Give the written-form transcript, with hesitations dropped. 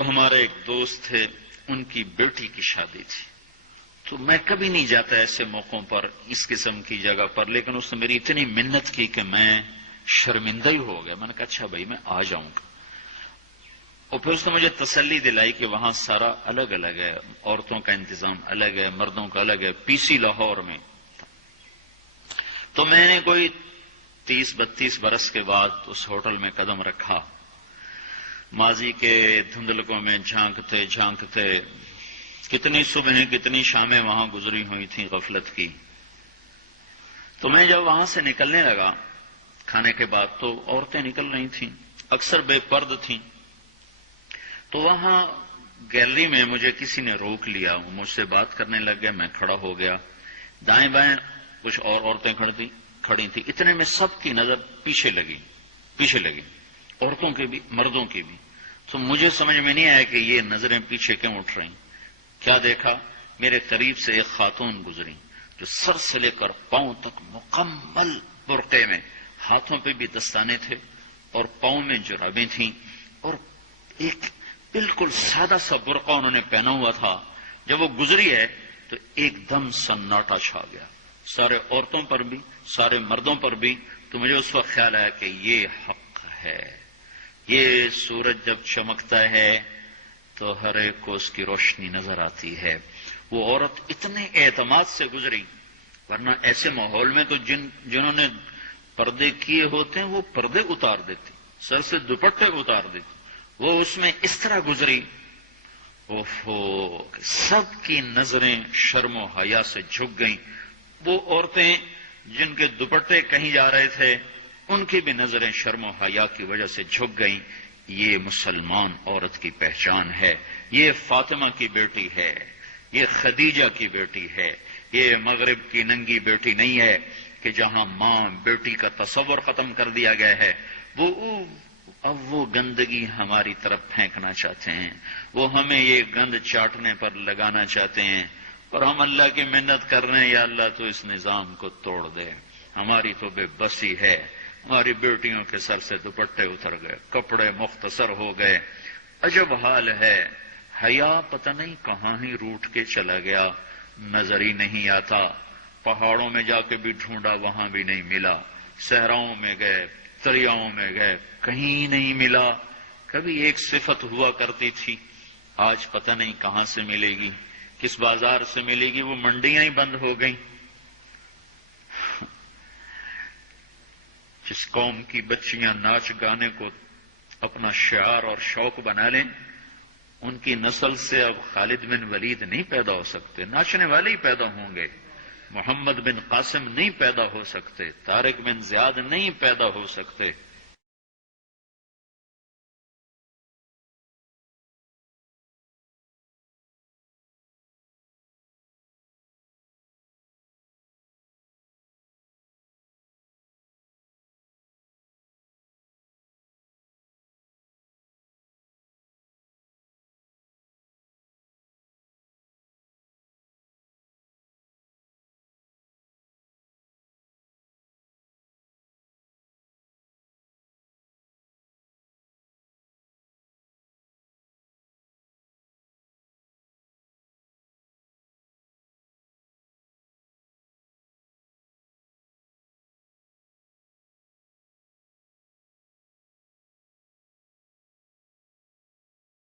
ہمارے ایک دوست تھے، ان کی بیٹی کی شادی تھی، تو میں کبھی نہیں جاتا ایسے موقعوں پر اس قسم کی جگہ پر، لیکن اس نے میری اتنی منت کی کہ میں شرمندہ ہی ہو گیا. میں نے کہا اچھا بھائی میں آ جاؤں گا. اور پھر اس نے مجھے تسلی دلائی کہ وہاں سارا الگ الگ ہے، عورتوں کا انتظام الگ ہے، مردوں کا الگ ہے. پی سی لاہور میں. تو میں نے کوئی 30-32 برس کے بعد اس ہوٹل میں قدم رکھا. ماضی کے دھندلکوں میں جھانکتے جھانکتے کتنی صبحیں کتنی شامیں وہاں گزری ہوئی تھیں غفلت کی. تو میں جب وہاں سے نکلنے لگا کھانے کے بعد، تو عورتیں نکل رہی تھیں، اکثر بے پرد تھیں. تو وہاں گیلری میں مجھے کسی نے روک لیا، وہ مجھ سے بات کرنے لگ گیا. میں کھڑا ہو گیا. دائیں بائیں کچھ اور عورتیں کھڑی تھیں. اتنے میں سب کی نظر پیچھے لگی، عورتوں کی بھی مردوں کی بھی. تو مجھے سمجھ میں نہیں آیا کہ یہ نظریں پیچھے کیوں اٹھ رہی. کیا دیکھا، میرے قریب سے ایک خاتون گزری جو سر سے لے کر پاؤں تک مکمل برقعے میں، ہاتھوں پہ بھی دستانے تھے اور پاؤں میں جرابیں تھیں، اور ایک بالکل سادہ سا برقع انہوں نے پہنا ہوا تھا. جب وہ گزری ہے تو ایک دم سناٹا چھا گیا، سارے عورتوں پر بھی سارے مردوں پر بھی. تو مجھے اس وقت خیال آیا کہ یہ حق ہے. یہ سورج جب چمکتا ہے تو ہر ایک کو اس کی روشنی نظر آتی ہے. وہ عورت اتنے اعتماد سے گزری، ورنہ ایسے ماحول میں تو جنہوں نے پردے کیے ہوتے ہیں وہ پردے اتار دیتے، سر سے دوپٹے اتار دیتے. وہ اس میں اس طرح گزری، سب کی نظریں شرم و حیا سے جھک گئیں. وہ عورتیں جن کے دوپٹے کہیں جا رہے تھے ان کی بھی نظریں شرم و حیا کی وجہ سے جھک گئیں. یہ مسلمان عورت کی پہچان ہے. یہ فاطمہ کی بیٹی ہے، یہ خدیجہ کی بیٹی ہے. یہ مغرب کی ننگی بیٹی نہیں ہے کہ جہاں ماں بیٹی کا تصور ختم کر دیا گیا ہے. اب وہ گندگی ہماری طرف پھینکنا چاہتے ہیں، وہ ہمیں یہ گند چاٹنے پر لگانا چاہتے ہیں، اور ہم اللہ کی منت کر رہے ہیں یا اللہ تو اس نظام کو توڑ دے. ہماری تو بے بسی ہے. ہماری بیٹیوں کے سر سے دوپٹے اتر گئے، کپڑے مختصر ہو گئے. عجب حال ہے. حیا پتہ نہیں کہاں ہی روٹ کے چلا گیا، نظر ہی نہیں آتا. پہاڑوں میں جا کے بھی ڈھونڈا، وہاں بھی نہیں ملا. صحراؤں میں گئے، دریاؤں میں گئے، کہیں نہیں ملا. کبھی ایک صفت ہوا کرتی تھی، آج پتہ نہیں کہاں سے ملے گی، کس بازار سے ملے گی. وہ منڈیاں ہی بند ہو گئیں. جس قوم کی بچیاں ناچ گانے کو اپنا شعار اور شوق بنا لیں، ان کی نسل سے اب خالد بن ولید نہیں پیدا ہو سکتے، ناچنے والے ہی پیدا ہوں گے. محمد بن قاسم نہیں پیدا ہو سکتے، طارق بن زیاد نہیں پیدا ہو سکتے.